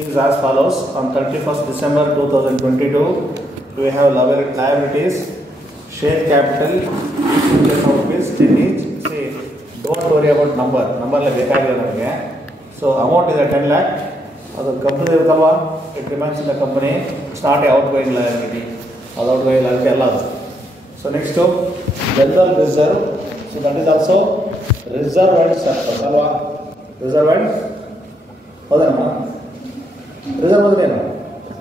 is as follows. On 31st December 2022, we have liabilities, share capital, rupees 10 each. See, don't worry about number like ಬೇಕಾಗಿಲ್ಲ ನಮಗೆ. So amount is at 10 lakh. ಅದು company ಇರುತ್ತಲ್ವಾ, it remains in the company. It's not a outgoing liability. ಅದು outgoing liability ಅಲ್ಲ ಅದು. So next to general reserve. So that is also reserve and surplus ಅಲ್ವಾ? Reserve and ಹೌದಮ್ಮ? Reserve ಅಂದ್ರೆ ಏನು?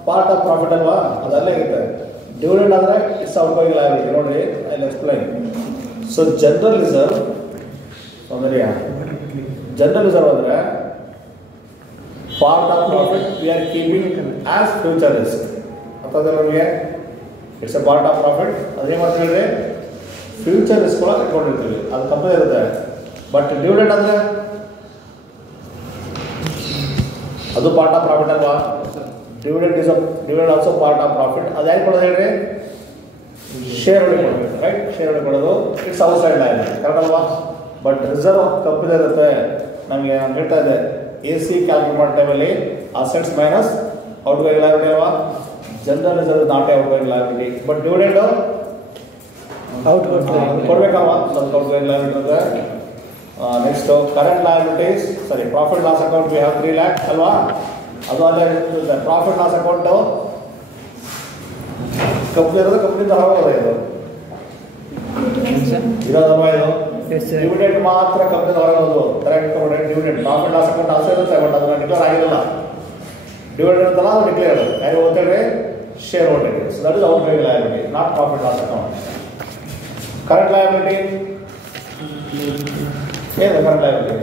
Part of profit ಅಲ್ವಾ? ಅದಲ್ಲೇ ಇರುತ್ತೆ. ಡಿವಿಡೆಂಡ್ ಅಂದರೆ ಇಟ್ಸ್ ಔಟ್ಗೋಯಿಂಗ್ ಲಯಬಿಲಿಟಿ. ನೋಡ್ರಿ, I will explain. So general reserve ಅಂದರೆ ಜನರಲ್ ರಿಸರ್ವ್ ಅಂದರೆ part of profit we are keeping as future risk. ಅಥವಾ ನಮಗೆ it's A part of profit. ಅದೇನು ಮಾಡ್ತೀವಿ ಹೇಳಿದ್ರೆ ಫ್ಯೂಚರ್ ರಿಸ್ಕ್ ಒಳಗೆ ಇಟ್ಕೊಂಡಿರ್ತೀವಿ, ಅದು ಕಂಪನಿ ಇರುತ್ತೆ. ಬಟ್ ಡಿವಿಡೆಂಡ್ ಅಂದರೆ ಅದು ಪಾರ್ಟ್ ಆಫ್ ಪ್ರಾಫಿಟ್ ಅಲ್ವಾ? Dividend also part of profit. ಅದು ಯಾಕೆ ಕೊಡೋದು ಹೇಳ್ರಿ? ಶೇರ್ ಹೊಡಿ ಕೊಡಬೇಕು, ರೈಟ್? ಶೇರ್ ಹೊಡಿ ಕೊಡೋದು it's outside liability, correct ಅಲ್ವಾ? ಬಟ್ ರಿಸರ್ವ್ ಕಂಪನಿ ಇರುತ್ತೆ. ನಮಗೆ ನಾನು ಹೇಳ್ತಾ ಇದ್ದೆ, AC ಕ್ಯಾಲ್ಕುಲೇಟ್ ಮಾಡೋ ಟೈಮಲ್ಲಿ ಅಸೆಟ್ಸ್ ಮೈನಸ್ ಔಟ್ಗೋಯಿಂಗ್ ಲಯಬಿಲಿಟಿ ಅಲ್ವಾ? General reserve not outgoing liability. But dividend ಕೊಡಬೇಕಲ್ವಾ? ಸ್ವಲ್ಪ ಔಟ್ಗೋಯಿಂಗ್ ಲಯಬಿಲಿಟಿ ಇರುತ್ತೆ. Next current liabilities, sorry profit loss account we have 3 lakh ಅಲ್ವಾ? ಅದು ಅಲ್ಲೇ ಪ್ರಾಫಿಟ್ ಲಾಸ್ ಅಕೌಂಟು ಕಂಪ್ನಿ ಇರೋದು, ಕಂಪ್ನಿಯಿಂದ ಹೊರಗೋದು ಇದು ಇರೋದಲ್ವಾ? ಇದು ಡಿವಿಡೆಂಡ್ ಮಾತ್ರ ಕಂಪ್ನಿಯಿಂದ ಹೊರಗೋದು. Correct dividend. Profit loss account also ಇರುತ್ತೆ, ಬಟ್ ಅದನ್ನ ಡಿಕ್ಲೇರ್ ಆಗಿರಲ್ಲ. ಡಿವಿಡೆಂಡ್ ಇರುತ್ತಲ್ಲ, ಅದು ಡಿಕ್ಲೇರ್ ಇರೋದು ಯಾರು ಓದ್ತೇಳಿ? Shareholder. So that is outgoing liability, not profit loss account. Current liability ಏನು? ಕರೆಂಟ್ ಲಯಬಿಲಿಟಿ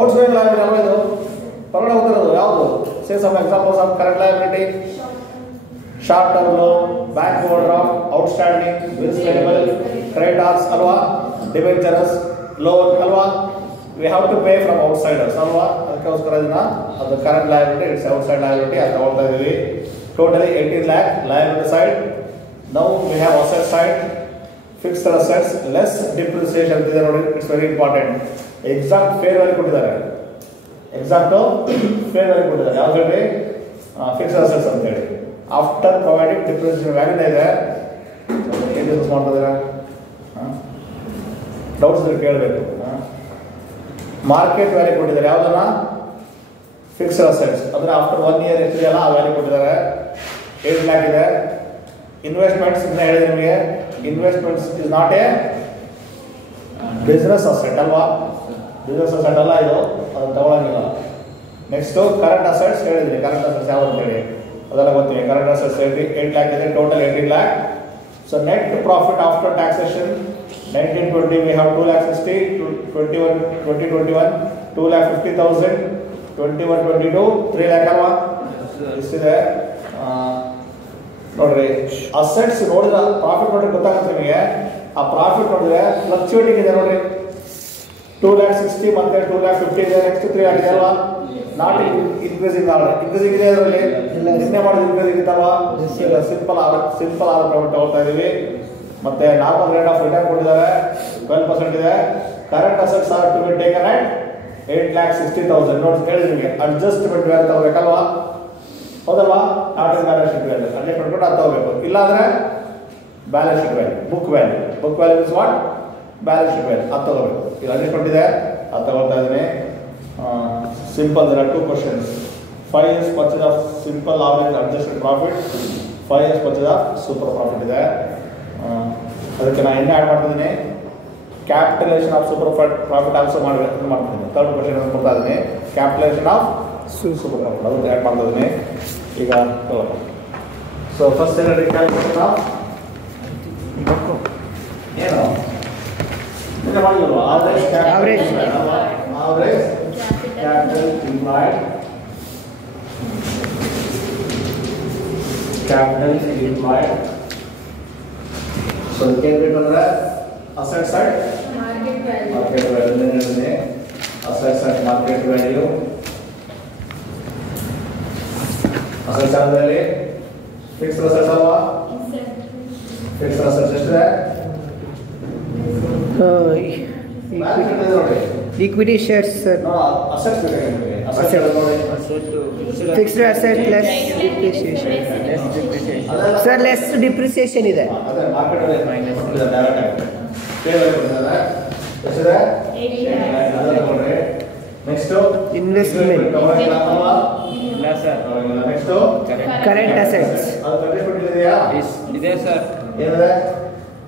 ಔಟ್ಗೋಯಿಂಗ್ ಲಯಬಿಲಿಟಿ ಅಲ್ವಾ? ಇದು ಹೊರಗಡೆ ಹೋಗ್ತಿರೋದು ಯಾವುದು? Say some examples of current liability: short term loan, bank overdraft, outstanding, bills payable, creditors ಅಲ್ವಾ? Debentures, loan ಅಲ್ವಾ? We have to pay from outsiders ಅಲ್ವಾ? ಅದಕ್ಕೋಸ್ಕರ ಇದನ್ನ ಅದು current liability, it's outside liability ಅಂತ ತಗೊಳ್ತಾ ಇದ್ದೀವಿ. Totally 18 lakh liability side. Now we have asset side. Fixed assets less depreciation ಅಂತಿದೆ ನೋಡಿ, it's very important. Exact fair value ಕೊಟ್ಟಿದ್ದಾರೆ. ಎಕ್ಸಾಕ್ಟು ಫೇರ್ ವ್ಯಾಲ್ಯೂ ಕೊಟ್ಟಿದ್ದಾರೆ. ಯಾವ್ದು ಹೇಳಿ? ಫಿಕ್ಸ್ಡ್ ಅಸೆಟ್ಸ್ ಅಂತ ಹೇಳಿ. ಆಫ್ಟರ್ ಪ್ರೊವೈಡಿಂಗ್ ಡಿಪ್ರಿಸಿಯೇಷನ್ ವ್ಯಾಲ್ಯೂ ಇದೆ. ಏನು ಯೂಸ್ ಮಾಡ್ತಿದ್ದೀರಾ? ಡೌಟ್ಸ್ ಇದ್ರೆ ಕೇಳಬೇಕು. ಮಾರ್ಕೆಟ್ ವ್ಯಾಲ್ಯೂ ಕೊಟ್ಟಿದ್ದಾರೆ. ಯಾವುದನ್ನ? ಫಿಕ್ಸ್ಡ್ ಅಸೆಟ್ಸ್ ಅಂದರೆ ಆಫ್ಟರ್ 1 year ಎಷ್ಟಿದೆಯಲ್ಲ ಆ ವ್ಯಾಲ್ಯೂ ಕೊಟ್ಟಿದ್ದಾರೆ. 8 lakh ಇದೆ. ಇನ್ವೆಸ್ಟ್ಮೆಂಟ್ಸ್ ಇದನ್ನ ಹೇಳಿದೆ ನಿಮಗೆ. Investments is not A business asset ಅಲ್ವಾ? ಬಿಸ್ನೆಸ್ ಅಸೆಟ್ ಅಲ್ಲ ಇದು, ಅದನ್ನು ತಗೊಳಂಗಿಲ್ಲ. ನೆಕ್ಸ್ಟು ಕರೆಂಟ್ ಅಸೆಟ್ಸ್ ಹೇಳಿದ್ರಿ. ಕರೆಂಟ್ ಅಸೆಟ್ಸ್ ಯಾವ್ದು ಅಂತೇಳಿ ಅದೆಲ್ಲ ಗೊತ್ತಿದೆ. ಕರೆಂಟ್ ಅಸೆಟ್ಸ್ ಹೇಳಿ 8 lakh ಇದೆ. Total 18 lakh. So net profit after taxation 1920 we have 2,60,000, 2021 2,50,000, 21-22 3 lakh ಅಲ್ವಾ? ಇಷ್ಟಿದೆ. ನೋಡ್ರಿ, ಅಸೆಟ್ಸ್ ನೋಡಿದ ಪ್ರಾಫಿಟ್ ನೋಡ್ರಿ ಗೊತ್ತಾಗುತ್ತೆ ನಿಮಗೆ. ಆ ಪ್ರಾಫಿಟ್ ನೋಡಿದ್ರೆ ಫ್ಲಕ್ಚುಯೇಟಿಂಗ್ ಇದೆ ನೋಡ್ರಿ. 2,60,000 ಮತ್ತೆ 2,50,000 ಇದೆ. ನೆಕ್ಸ್ಟ್ 3 lakh ಇದೆ ಅಲ್ವಾ? Not increasing order. ಇನ್ಕ್ರೀಸಿಂಗ್ ಇದೆ ಅದರಲ್ಲಿ. ನಿನ್ನೆ ಮಾಡಿದ ಇನ್ಕ್ರೀಸಿಂಗ್ ಇತ್ತಲ್ವಾ? ಸಿಂಪಲ್ ಆರ್ಡರ್ ಪ್ರಾಫಿಟ್ ತಗೊಳ್ತಾ ಇದೀವಿ. ಮತ್ತೆ ನಾರ್ಮಲ್ ರೇಟ್ ಆಫ್ ರಿಟರ್ನ್ ಕೊಟ್ಟಿದ್ದಾರೆ, 12% ಇದೆ. Current assets are to be taken at 8,60,000. ನೋಡಿ ಹೇಳಿದ್ರಿ ನಿಮಗೆ ಅಡ್ಜಸ್ಟ್ಮೆಂಟ್ ವ್ಯಾಲ್ಯೂ ತಗೋಬೇಕಲ್ವಾ? ಹೌದಲ್ವಾ? Not balance sheet value adjust ಮಾಡ್ಕೊಂಡು ಅದು ತಗೋಬೇಕು. ಇಲ್ಲಾಂದ್ರೆ balance sheet value, book value is what? Balance sheet value ಅದು ತಗೋಬೇಕು. ಇದು ಅಡ್ಜಸ್ಟ್ ಕೊಟ್ಟಿದೆ, ಅದು ತಗೊಳ್ತಾ ಇದ್ದೀನಿ. Simple there are 2 questions. 5 years purchase of simple average adjusted profit, 5 years purchase of super profit ಇದೆ. ಅದಕ್ಕೆ ನಾನು ಇನ್ನೂ ಆ್ಯಡ್ ಮಾಡ್ತಿದ್ದೀನಿ. ಕ್ಯಾಪಿಟಲೇಷನ್ ಆಫ್ ಸೂಪರ್ ಪ್ರಾಫಿಟ್ ಆಲ್ಸೋ ಮಾಡ್ತಿದ್ದೀನಿ. 3rd ಕ್ವಶನ್ ಅಂತ ಕೊಡ್ತಾ ಇದ್ದೀನಿ. ಕ್ಯಾಪಿಟಲೇಷನ್ ಆಫ್ ಸೂಪರ್ ಪ್ರಾಫಿಟ್ ಅದನ್ನು ಆ್ಯಡ್ ಮಾಡ್ತಾ ಇದ್ದೀನಿ. ಈಗ ಸೊ ಫಸ್ಟ್ ಏನಾದ್ರೆ ಕ್ಯಾಲ್ಕುಲೇಷನ್ ಆಫ್ ಏನು ಮಾಡಿಲ್ವಾ? ಆವರೇಜ್ ಕ್ಯಾಪಿಟಲ್ ಇಂಪ್ಲಾಯ್ಡ್, ಸೊ ಕೇಳ್ಬೇಕು ಅಂದ್ರೆ ಅಸೆಟ್ ಸೈಡ್ ಮಾರ್ಕೆಟ್ ವ್ಯಾಲ್ಯೂ ಹೇಳಿದೆ. Asset side market value. Asset ಸೈಡ್ನಲ್ಲಿ ಫಿಕ್ಸ್ಡ್ ಅಸೆಟ್ಸ್ ಅಲ್ವಾ? ಫಿಕ್ಸ್ಡ್ ಅಸೆಟ್ಸ್ ಎಷ್ಟಿದೆ? Equity shares, sir. ಅಸೆಟ್ಸ್ ಬೇಕಾಗಿದೆ ನಿಮಗೆ. Fixed asset less depreciation. Sir, less depreciation ಇದೆ. ಅದೇ ಮಾರ್ಕೆಟ್ ಅಲ್ಲಿ ಮೈನಸ್ ಡೈರೆಕ್ಟ್ ಆಗುತ್ತೆ. ಸೇವೆ ಬರ್ತದೆ. ಎಷ್ಟಿದೆ? 8 ತಗೊಳ್ರಿ. Next Investment. ಇಲ್ಲ ಸರ್. Next Current assets. ಅದು ಕಂಡಿಸ್ಬಿಟ್ಟಿದೆಯಾ? ಇದೆ ಸರ್. ಏನಿದೆ?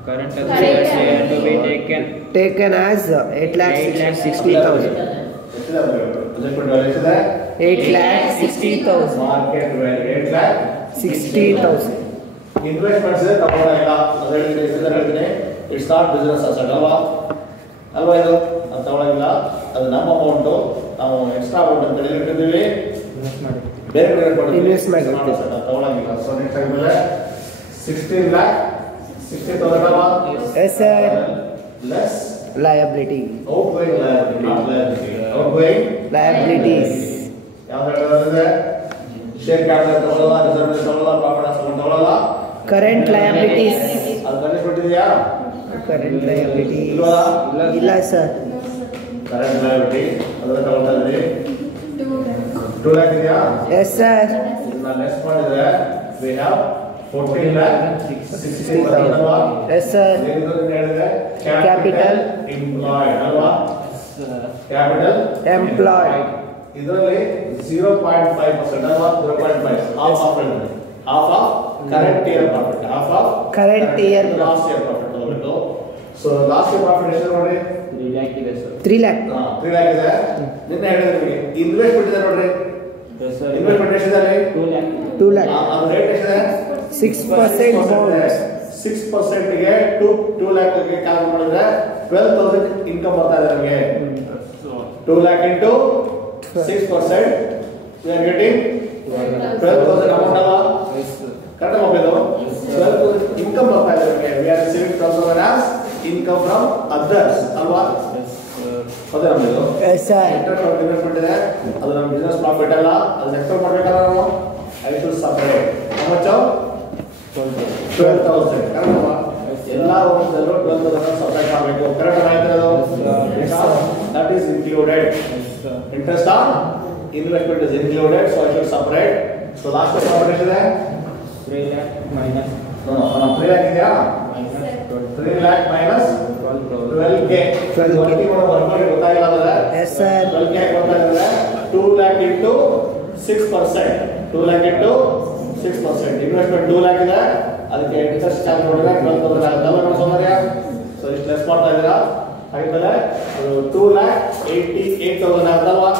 Current assets to be Taken as 8,60,000. ಎಷ್ಟಿದೆ ಅದು? ಅಡ್ಜಸ್ಟ್ಮೆಂಟ್ ವ್ಯಾಲ್ಯೂ ಎಷ್ಟಿದೆ? 8,60,000. Market value 60,000. ಇನ್ವೆಸ್ಟ್ಮೆಂಟ್ಸ್ ತಗೊಳ್ಳೋಲ್ಲ. ಅದು ಹೇಳ್ತೀನಿ ಇಟ್ಸ್ ನಾಟ್ ಬಿಸ್ನೆಸ್ ಅಸೆಟ್ ಅಲ್ವಾ ಇದು ಅದು ತಗೊಳ್ಳೋಲ್ಲ. ಅದು ನಮ್ಮ ಅಮೌಂಟು. ನಾವು ಎಕ್ಸ್ಟ್ರಾ ಅಮೌಂಟ್ ಅಂತ ಹೇಳಿ ಇಟ್ಟಿದ್ದೀವಿ. ಬೇರೆ ಕಡೆ Invest ಮಾಡಿ. ತಗೊಳ್ಳೋಂಗಿಲ್ಲ. ಸೊ ನೆಕ್ಸ್ಟ್ ಆದ್ಮೇಲೆ 16,60,000 ಅಲ್ವಾ? Yes, sir. Less Liability. outgoing liability, not liability. outgoing Liabilities. ಯಾವ್ದು ಶೇರ್ ಕ್ಯಾಪಿಟಲ್ ತಗೊಳ್ಳಲ್ಲ, ರಿಸರ್ವ್ ತಗೊಳ್ಳಲ್ಲ, ಪ್ರಾಫಿಟ್ ಅಸೆಟ್ ತಗೊಳ್ಳಲ್ಲ. Current liabilities. ಅದು ಕಂಡಿಸ್ಬಿಟ್ಟಿದೆಯಾ? Current liability. ಇಲ್ವಾ? ಇಲ್ಲ ಸರ್. ಕರೆಂಟ್ ಲಯಬಿಲಿಟಿ ಅದನ್ನ ತಗೊಳ್ತಾ ಇದ್ದೀವಿ. 2 lakh ಇದೆಯಾ? Yes, sir. ಇದನ್ನ ಲೆಸ್ ಮಾಡಿದ್ರೆ we have 14,60,000 ಅಲ್ವಾ? Yes, sir. ಏನಿದು ಅಂತ ಹೇಳಿದ್ರೆ Capital employed ಅಲ್ವಾ? Capital employed. ಇದರಲ್ಲಿ 0.5% ಅಲ್ವಾ? 0.5 half of current year profit, half of Current year last year profit ತಗೊಳ್ಬೇಕು. ಸೊ ಲಾಸ್ಟ್ ಇಯರ್ ಪ್ರಾಫಿಟ್ ಎಷ್ಟು ನೋಡಿ? 3 lakh ಇದೆ ಸರ್. 3 lakh. 3 lakh ಇದೆ. ನಿನ್ನೆ ಹೇಳಿದ್ರೆ ನಿಮಗೆ ಇನ್ವೆಸ್ಟ್ಮೆಂಟ್ ಇದೆ ನೋಡ್ರಿ. ಇನ್ವೆಸ್ಟ್ಮೆಂಟ್ ಎಷ್ಟಿದೆ? 2 lakh. 2 lakh. ಅದು ರೇಟ್ ಎಷ್ಟಿದೆ? 6% bonds. 6% ಗೆ 2 lakh ಗೆ ಕ್ಯಾಲ್ಕುಲೇಟ್ ಮಾಡಿದ್ರೆ 12,000 ಇನ್ಕಮ್ ಬರ್ತಾ ಇದೆ ನಮಗೆ. 2 lakh into 6% we are getting 12,000 amount ಅಲ್ಲ? ಕರೆಕ್ಟ್ ಹೋಗೋದು 12,000 ಇನ್ಕಮ್ ಬರ್ತಾ ಇದೆ ನಮಗೆ. we are receiving 12,000 as income from others ಅಲ್ವಾ? ಅದೇ ನಮ್ಮದು. Yes, sir. ಇನ್ವೆಸ್ಟ್ಮೆಂಟ್ ಇದೆ. ಅದು ನಮ್ಮ ಬಿಸ್ನೆಸ್ ಪ್ರಾಫಿಟ್ ಅಲ್ಲ. ಅದನ್ನ ಎಕ್ಸ್ಪೆಕ್ಟ್ ಮಾಡ್ಬೇಕಲ್ಲ ನಾವು. I should separate how much? 12,000. Correct ಎಲ್ಲ ಒಂದಲ್ಲೂ 12,000 ಸಪರೇಟ್ ಮಾಡಬೇಕು. ಕರೆಕ್ಟ್ ಆಯ್ತು ಅದು? That is included. Interest on investment is included. So I should separate. So last profit ಇದೆ 3 lakh minus 3 lakh ಇದೆಯಾ? 3 lakh minus 12K. 12K ಗೊತ್ತಾಗಿಲ್ಲ ಅಂದ್ರೆ Yes, sir. 12K ಬರ್ತಾ ಇದ್ರೆ 2 lakh into 6%. 2 lakh into 6%. Investment 2 lakh ಇದೆ. ಅದಕ್ಕೆ interest charge ಮಾಡಿದ್ರೆ 12,000 ಆಗುತ್ತಲ್ಲ ನಮ್ಮ ಸೌಂದರ್ಯ. ಸೊ ಇಷ್ಟು ಲೆಸ್ ಮಾಡ್ತಾ ಇದ್ದೀರಾ. ಹಾಗಿದ್ಮೇಲೆ 2 lakh 88,000 ಆಗುತ್ತಲ್ವಾ?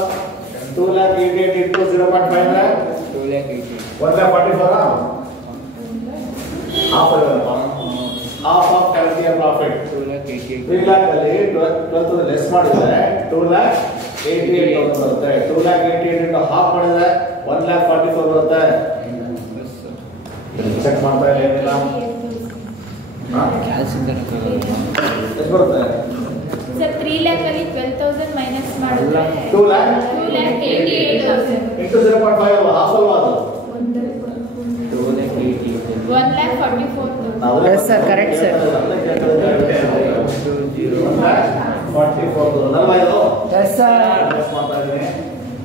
2 lakh 88 into 0.5 ಅಂದ್ರೆ 2 lakh 80. 1 lakh 44 half of current year profit. 2 lakh 88. 3 lakh ಅಲ್ಲಿ 12,000 ಲೆಸ್ ಮಾಡಿದ್ರೆ 2 lakh 88,000 ಬರುತ್ತೆ. 2 lakh 88 into half ಮಾಡಿದ್ರೆ 1 lakh 44 ಬರುತ್ತೆ. Yes, sir. ಚೆಕ್ ಮಾಡ್ತಾ ಇಲ್ಲ ಏನಿಲ್ಲ. ಎಷ್ಟು ಬರುತ್ತೆ? ಸರ್ 3 lakh ಅಲ್ಲಿ 12,000 ಮೈನಸ್ ಮಾಡಿದ್ರೆ 2 lakh 2,88,000. into 0.5 ಅಲ್ವಾ? ಹಾಫ್ ಅಲ್ವಾ ಅದು? 2 lakh 80. 1,44,000. Yes, sir. Correct, sir. 1 lakh 44,000 ಅಲ್ವಾ ಇದು? Yes, sir. ಲೆಸ್ ಮಾಡ್ತಾ ಇದ್ದೀನಿ.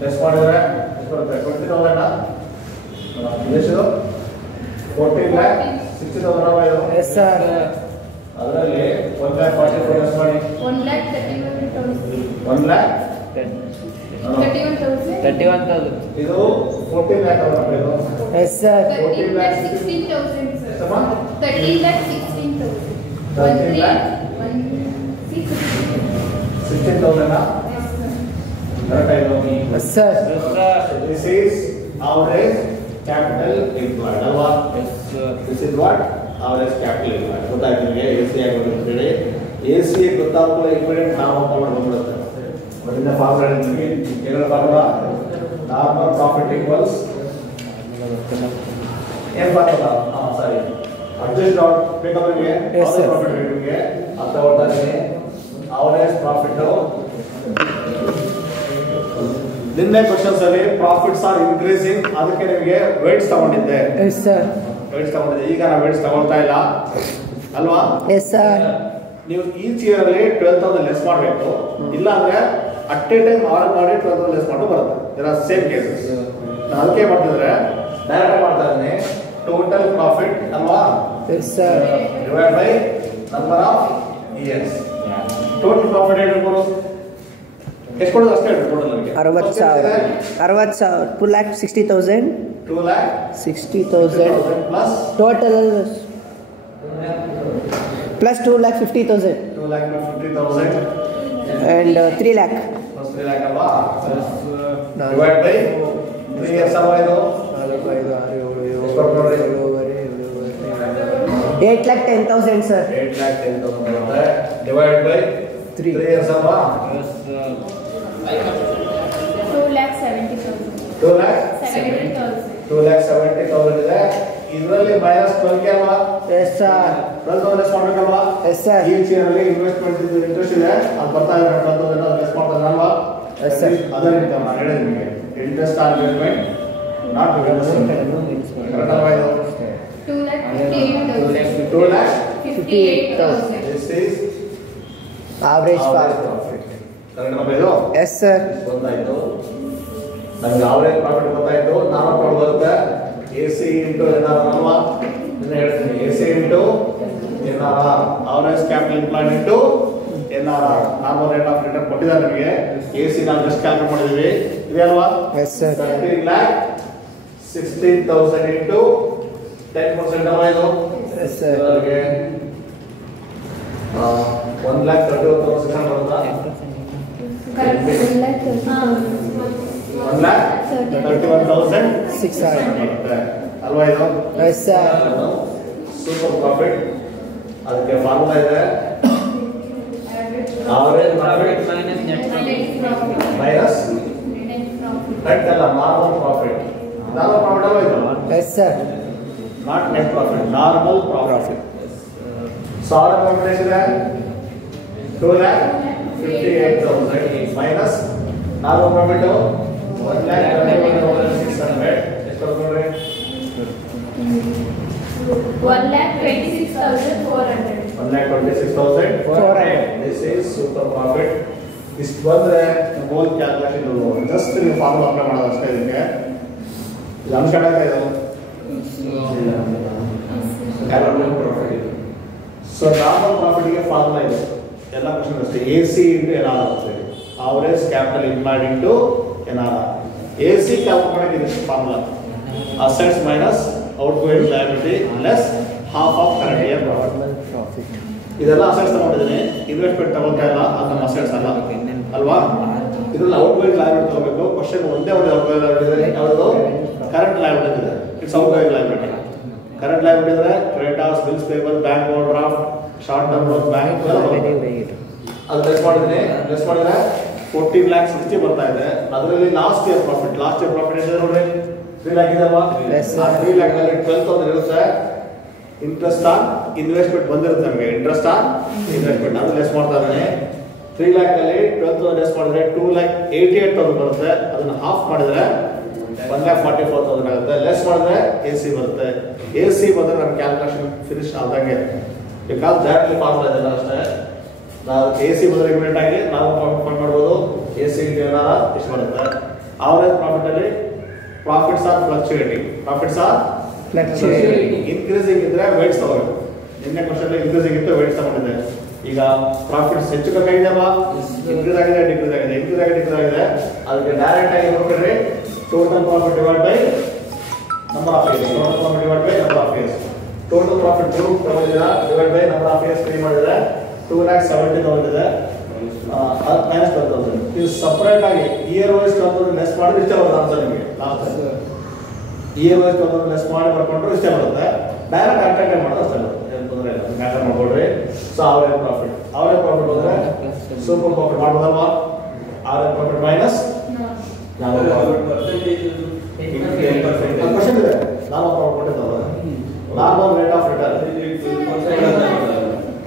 ಲೆಸ್ ಮಾಡಿದ್ರೆ ಎಷ್ಟು ಬರುತ್ತೆ? 20,000 ಎಷ್ಟು? 14 lakh 60,000 ಅಲ್ವಾ ಇದು? Yes, sir. ಅದರಲ್ಲಿ 1 lakh 44 ಲೆಸ್ ಮಾಡಿ 1,31,000. 1 lakh 31,000. 31,000. ಇದು 14 lakh ಅಲ್ವಾ ಇದು? Yes, sir. 13 lakh 16,000 sir. ಎಷ್ಟಮ್ಮ? 13 lakh 16,000. 13 lakh 16,000 correct ಆಯ್ತು. Yes, sir. Yes, sir. This is average capital employed ಅಲ್ವಾ? Yes, sir. This is what average capital employed. ಗೊತ್ತಾಯ್ತು ನಿಮಗೆ AC ಆಗೋದು ಅಂತ ಹೇಳಿ. AC ಗೊತ್ತಾಗ್ತದೆ ಇಮಿಡಿಯೇಟ್ ನಾವು ಅಕೌಂಟ್ ಬಂದ್ಬಿಡುತ್ತೆ. ಅದರಿಂದ ಫಾರ್ಮುಲಾ ನಿಮಗೆ ಏನೋ ಫಾರ್ಮುಲಾ ನಾರ್ಮಲ್ ಪ್ರಾಫಿಟ್ ಈಕ್ವಲ್ಸ್ ಏನು ಫಾರ್ಮುಲಾ? ಸಾರಿ ಅಡ್ಜಸ್ಟ್ ಔಟ್ ಬೇಕಾದ್ರೆ Yes, sir. ಪ್ರಾಫಿಟ್ ರೇಟಿಗೆ ಅಂತ ಹೊರತಾ ಇದ್ದೀನಿ. ಅವರೇಜ್ ಪ್ರಾಫಿಟ್ ನಿನ್ನೆ ಕ್ವಶನ್ಸ್ ಅಲ್ಲಿ ಪ್ರಾಫಿಟ್ಸ್ ಆರ್ ಇನ್ಕ್ರೀಸಿಂಗ್ ಅದಕ್ಕೆ ನಿಮಗೆ ವೇಟ್ಸ್ ತಗೊಂಡಿದ್ದೆ. Yes, sir. ವೇಟ್ಸ್ ತಗೊಂಡಿದ್ದೆ. ಈಗ ನಾವು ವೇಟ್ಸ್ ತಗೊಳ್ತಾ ಇಲ್ಲ ಅಲ್ವಾ? Yes, sir. ನೀವು ಈಚ್ ಇಯರ್ ಅಲ್ಲಿ 12,000 ಲೆಸ್ ಮಾಡಬೇಕು. ಇಲ್ಲ ಅಂದ್ರೆ ಅಟ್ ಎ ಟೈಮ್ ಆರ್ಡರ್ ಮಾಡಿ 12,000 ಲೆಸ್ ಮಾಡಿ ಬರುತ್ತೆ. There are same cases. ನಾನು ಅದಕ್ಕೆ ಮಾಡ್ತಿದ್ರೆ ಡೈರೆಕ್ಟ್ ಮಾಡ್ತಾ ಇದ್ದೀನಿ. ಟೋಟಲ್ ಪ್ರಾಫಿಟ್ ಅಲ್ವಾ, Yes, sir. Divide by number of years. Total profit ಹೇಳ್ಬೋದು ಎಷ್ಟು ಕೊಡೋದು ಅಷ್ಟೇ ಹೇಳಿ. ಟೋಟಲ್ ನನಗೆ 60,000. 60,000. 2,60,000. 60,000 plus total plus 2,50,000 2,50,000 and 3 lakh. Plus 3 lac ಅಲ್ವಾ, ಡಿವೈಡ್ ಬೈ 3 ಇಯರ್ಸ್ ಅಲ್ವಾ ಇದು. 8,10,000 sir. 8,10,000 ಬರುತ್ತೆ. ಡಿವೈಡ್ ಬೈ 3 ಇಯರ್ಸ್ ಅಲ್ವಾ, 2,70,000. 2,70,000 ಇದೆ. ಇದರಲ್ಲಿ ಮೈನಸ್ 12 ಅಲ್ವಾ, Yes sir. 12,000 ಲೆಸ್ ಮಾಡಬೇಕಲ್ವಾ. Yes sir. ಈ ಚೇರಲ್ಲಿ ಇನ್ವೆಸ್ಟ್ಮೆಂಟ್ ಇಂಟ್ರೆಸ್ಟ್ ಇದೆ, ಅದು ಬರ್ತಾ ಇದೆ. 12,000 ಲೆಸ್ ಮಾಡ್ತಾರೆ ಅಲ್ವಾ. Yes sir. ಅದೇ ರೀತಿ ನಾನು ಹೇಳಿದೆ ನಿಮಗೆ, interest on investment not correct ಅಲ್ವಾ ಇದು. 2,58,000. 2,58,000. This is Average average profit. profit. Correct ಅಲ್ವಾ ಇದು. Yes sir. ಗೊತ್ತಾಯ್ತು ನಮಗೆ ಆವರೇಜ್ ಪ್ರಾಫಿಟ್ ಗೊತ್ತಾಯ್ತು. ನಾನು ಪ್ರಾಫಿಟ್ ಬರುತ್ತೆ AC ಇಂಟು NR ಅಲ್ವಾ. ಇದನ್ನ ಹೇಳ್ತೀನಿ, AC into NR, average capital employed into NR, normal rate of return ಕೊಟ್ಟಿದ್ದಾರೆ ನಿಮಗೆ. AC ನಾವು ಜಸ್ಟ್ ಕ್ಯಾಲ್ಕುಲೇಟ್ ಮಾಡಿದೀವಿ, ಇದೆ ಅಲ್ವಾ. Yes sir. 13 lakh 16,000 ಇಂಟು 10% ಅಲ್ವಾ ಇದು. Yes sir. ಇದರಿಗೆ 1,31,600 ಬರುತ್ತಾ. 1,31,600 ಬರುತ್ತೆ ಅಲ್ವಾ ಇದು. Yes sir. Super profit. ಅದಕ್ಕೆ ಫಾರ್ಮುಲಾ ಇದೆ, ಆವರೇಜ್ ಪ್ರಾಫಿಟ್ ಮೈನಸ್ ನೆಟ್ ಅಲ್ಲ, ನಾರ್ಮಲ್ ಪ್ರಾಫಿಟ್. ನಾರ್ಮಲ್ ಪ್ರಾಫಿಟ್ ಅಲ್ವಾ ಇದು. Yes sir. Not net profit, normal profit. So average profit ಎಷ್ಟಿದೆ, 2,58,000 ಮೈನಸ್ ನಾರ್ಮಲ್ ಪ್ರಾಫಿಟ್ 1,31,600. ಎಷ್ಟು ನೋಡ್ರಿ, 1,26,400. 1,26,400. This is super profit. ಇಷ್ಟು ಬಂದ್ರೆ ಹೋಲ್ ಕ್ಯಾಲ್ಕುಲೇಷನ್ ಜಸ್ಟ್ ನೀವು ಫಾರ್ಮುಲಾ ಅಪ್ಲೈ ಮಾಡೋದು ಅಷ್ಟೇ. ಇದಕ್ಕೆ ಇದು ಅನ್ಕಂಡ ಇದು. ಸೊ ನಾರ್ಮಲ್ ಪ್ರಾಫಿಟ್ಗೆ ಫಾರ್ಮುಲಾ ಇದೆ, ಎಲ್ಲ ಕ್ವಶನ್ ಅಷ್ಟೇ. AC ಇಂಟು NR ಆಗುತ್ತೆ, average capital employed into NR. AC calculate ಮಾಡಕ್ಕೆ ಇದೆ formula, assets minus outgoing liability less half of current year profit. ಇದೆಲ್ಲ ಅಸೆಟ್ಸ್ ತಗೊಂಡಿದ್ದೀನಿ, ಇನ್ವೆಸ್ಟ್ಮೆಂಟ್ ತಗೊಳ್ತಾ ಇಲ್ಲ, ಅದು ನಮ್ಮ ಅಸೆಟ್ಸ್ ಅಲ್ಲ ಅಲ್ವಾ. ಇದ್ರಲ್ಲಿ ಔಟ್ಗೋಯಿಂಗ್ ಲಯಬಿಲಿಟಿ ತಗೋಬೇಕು. ಕ್ವಶನ್ ಒಂದೇ ಒಂದು ಔಟ್ಗೋಯಿಂಗ್ ಲಯಬಿಲಿಟಿ ಇದೆ, ಯಾವುದು ಕರೆಂಟ್ ಲಯಬಿಲಿಟಿ ಇದೆ. It's outgoing liability. Current liability ಅಂದ್ರೆ creditors, bills payable, bank overdraft, short term loan, bank ಅದು ಲೆಸ್ ಮಾಡಿದ್ರೆ 14,60,000 ಬರ್ತಾ ಇದೆ. ಅದರಲ್ಲಿ ಲಾಸ್ಟ್ ಇಯರ್ ಪ್ರಾಫಿಟ್ ಎಷ್ಟಿದೆ ನೋಡ್ರಿ, 3 lakh ಇದೆ ಅಲ್ವಾ. Yes, sir. 3 lakh ಅಲ್ಲಿ 12,000 ಇರುತ್ತೆ. ಇಂಟ್ರೆಸ್ಟ್ ಆನ್ ಇನ್ವೆಸ್ಟ್ಮೆಂಟ್ ಬಂದಿರುತ್ತೆ ನಮಗೆ, ಇಂಟ್ರೆಸ್ಟ್ ಆನ್ ಇನ್ವೆಸ್ಟ್ಮೆಂಟ್ ಅದು ಲೆಸ್ ಮಾಡ್ತಾ ಇದ್ದಾನೆ. 3 lakh ಅಲ್ಲಿ 12,000 ಲೆಸ್ ಮಾಡಿದ್ರೆ 2,88,000 ಬರುತ್ತೆ. ಅದನ್ನ ಹಾಫ್ ಮಾಡಿದ್ರೆ 1,44,000 ಆಗುತ್ತೆ. ಲೆಸ್ ಮಾಡಿದ್ರೆ AC ಬರುತ್ತೆ. AC ಬಂದ್ರೆ ನಮ್ಮ ಕ್ಯಾಲ್ಕುಲೇಷನ್ ಫಿನಿಶ್ ಆದಂಗೆ, ಬಿಕಾಸ್ ಡೈರೆಕ್ಟ್ಲಿ ಫಾರ್ಮುಲಾ ಇದೆಲ್ಲ ಅಷ್ಟೇ. ನಾವು AC ಬಂದ್ರೆ ಇಮಿಡಿಯೇಟ್ ಆಗಿ ನಾವು ಫಂಡ್ ಮಾಡ್ಬೋದು. AC ಇಂಟು NR ಇಷ್ಟು ಬರುತ್ತೆ. ಆವರೇಜ್ ಪ್ರಾಫಿಟ್ ಅಲ್ಲಿ ಪ್ರಾಫಿಟ್ಸ್ ಆರ್ ಫ್ಲಕ್ಚುಯೇಟಿಂಗ್, ಇನ್ಕ್ರೀಸಿಂಗ್ ಇದ್ರೆ ವೇಟ್ಸ್ ತಗೋಬೇಕು. ನಿನ್ನೆ ಕ್ವಶನ್ ಇನ್ಕ್ರೀಸಿಂಗ್ ಇತ್ತು, ವೇಟ್ಸ್ ತಗೊಂಡಿದ್ದೆ. ಈಗ ಪ್ರಾಫಿಟ್ಸ್ ಹೆಚ್ಚು ಕಮ್ಮಿ ಆಗಿದೆ ಅಲ್ವಾ, ಇನ್ಕ್ರೀಸ್ ಆಗಿದೆ, ಡಿಕ್ರೀಸ್ ಆಗಿದೆ, ಇನ್ಕ್ರೀಸ್ ಆಗಿದೆ, ಡಿಕ್ರೀಸ್ ಆಗಿದೆ. ಅದಕ್ಕೆ ಡೈರೆಕ್ಟ್ ಆಗಿ ನೋಡ್ಬಿಡ್ರಿ, total profit divide by number of years. Total profit divide by number of years. Total profit group ತಗೊಂಡಿದ್ದೀರಾ, divide by number of years free ಮಾಡಿದ್ರೆ 2,70,000 ಇದೆ. ಮೈನಸ್ 12,000. ಇದು ಸಪರೇಟ್ ಆಗಿ ಇಯರ್ ವೈಸ್ 12,000 ಲೆಸ್ ಮಾಡಿದ್ರೆ ಇಷ್ಟೇ ಬರುತ್ತೆ ಆನ್ಸರ್ ನಿಮಗೆ. ಲಾಸ್ಟ್ ಇಯರ್ ವೈಸ್ 12,000 ಲೆಸ್ ಮಾಡಿ ಬರ್ಕೊಂಡ್ರು ಇಷ್ಟೇ ಬರುತ್ತೆ. ಡೈರೆಕ್ಟ್ ಅಟ್ಯಾಕ್ ಮಾಡೋದು ಅಷ್ಟೇ ಬರುತ್ತೆ, ಏನು ತೊಂದರೆ ಇಲ್ಲ. ಮ್ಯಾಟರ್ ಮಾಡ್ಕೊಡ್ರಿ. ಸೊ ಆವರೇಜ್ ಪ್ರಾಫಿಟ್ ಹೋದ್ರೆ ಸೂಪರ್ ಪ್ರಾಫಿಟ್ ಮಾಡ್ಬೋದಲ್ವಾ. ಆವರೇಜ್ ಪ್ರಾಫಿಟ್ ಮೈನಸ್ ಕ್ವಶನ್ ಇದೆ, ನಾರ್ಮಲ್ ಪ್ರಾಫಿಟ್ ಕೊಟ್ಟಿದ್ದಲ್ಲ, ನಾರ್ಮಲ್ ರೇಟ್ ಆಫ್ ರಿಟರ್ನ್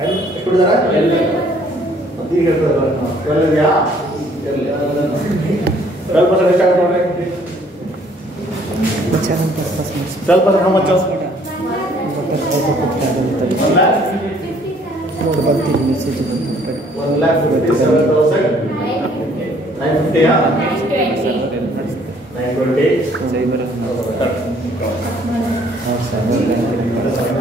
ಎಷ್ಟು ಬಿಟ್ಟಿದ್ದಾರೆ, ಈಗ ಹೇಳ್ತಾರೆ 12 ಇದೆಯಾ, 12% ಎಷ್ಟಾಗುತ್ತೆ ನೋಡ್ರಿ. 12% how much of 1,50,000 ನೋಡಿ ಬರ್ತೀನಿ ಮೆಸೇಜ್ ಬಂತು 1,57,950. 920. Cyber Correct.